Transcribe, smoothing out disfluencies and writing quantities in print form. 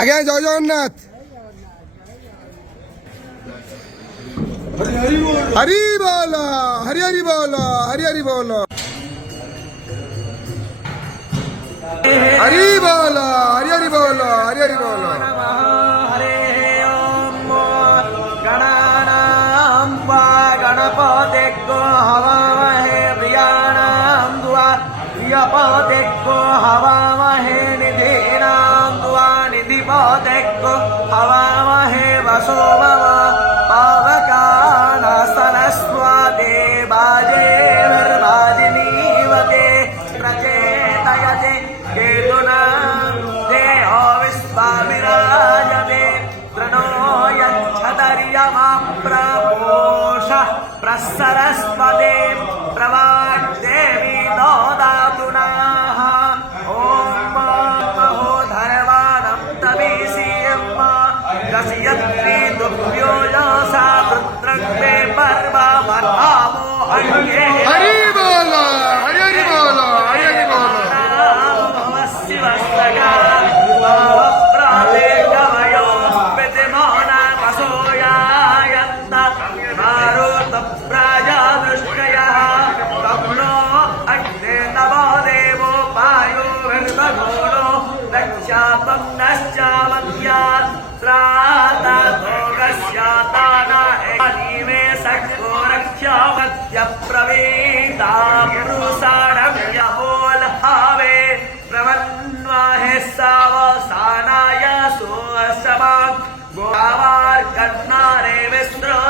আগে জয় জগন্নাথ। হরি বল, হরি হরি বল, হরি হরি বল, হরি বল, হরি হরি বল, হরি হরি বল। गणपतिको हवामहे प्रियाणां दुआ प्रियपतिको हवामहे निधीनां दुआ निधिपतिको हवामहे वसो मम पावकानास्तनस्वादे बाजेर्बाजिनीवते प्रचेतयते केतुनां देहो विश्वामिराजते प्रणो यच्छतर्यमा प्रपोष प्रसरस्पदे प्रवाग्देवी दोदातु नः। ॐ महोधरवाणं तवीसीयं दशयत्री दुभ्यो योसा रुद्रग्ने पर्वमर्हामो हर्ये। हरि बोल, हरि हरि बोल, हरि हरि बोल। शिवस्तगा प्राते कवयो विद्यमाना वसोयायन्त मारुत प्राजादृष्टयः तप्नो अग्ने नमो देवो पायो विर्भगोणो रक्षात्वं नश्चामत्यात् त्रातातोगस्याताना एनीमे सक्को रक्षामत्य प्रवेदा पुरुषाणं यमोल्हावे प्रवन्वाहे सावसानाय सोऽसमान् गोवार्कन्नारे विस्तृत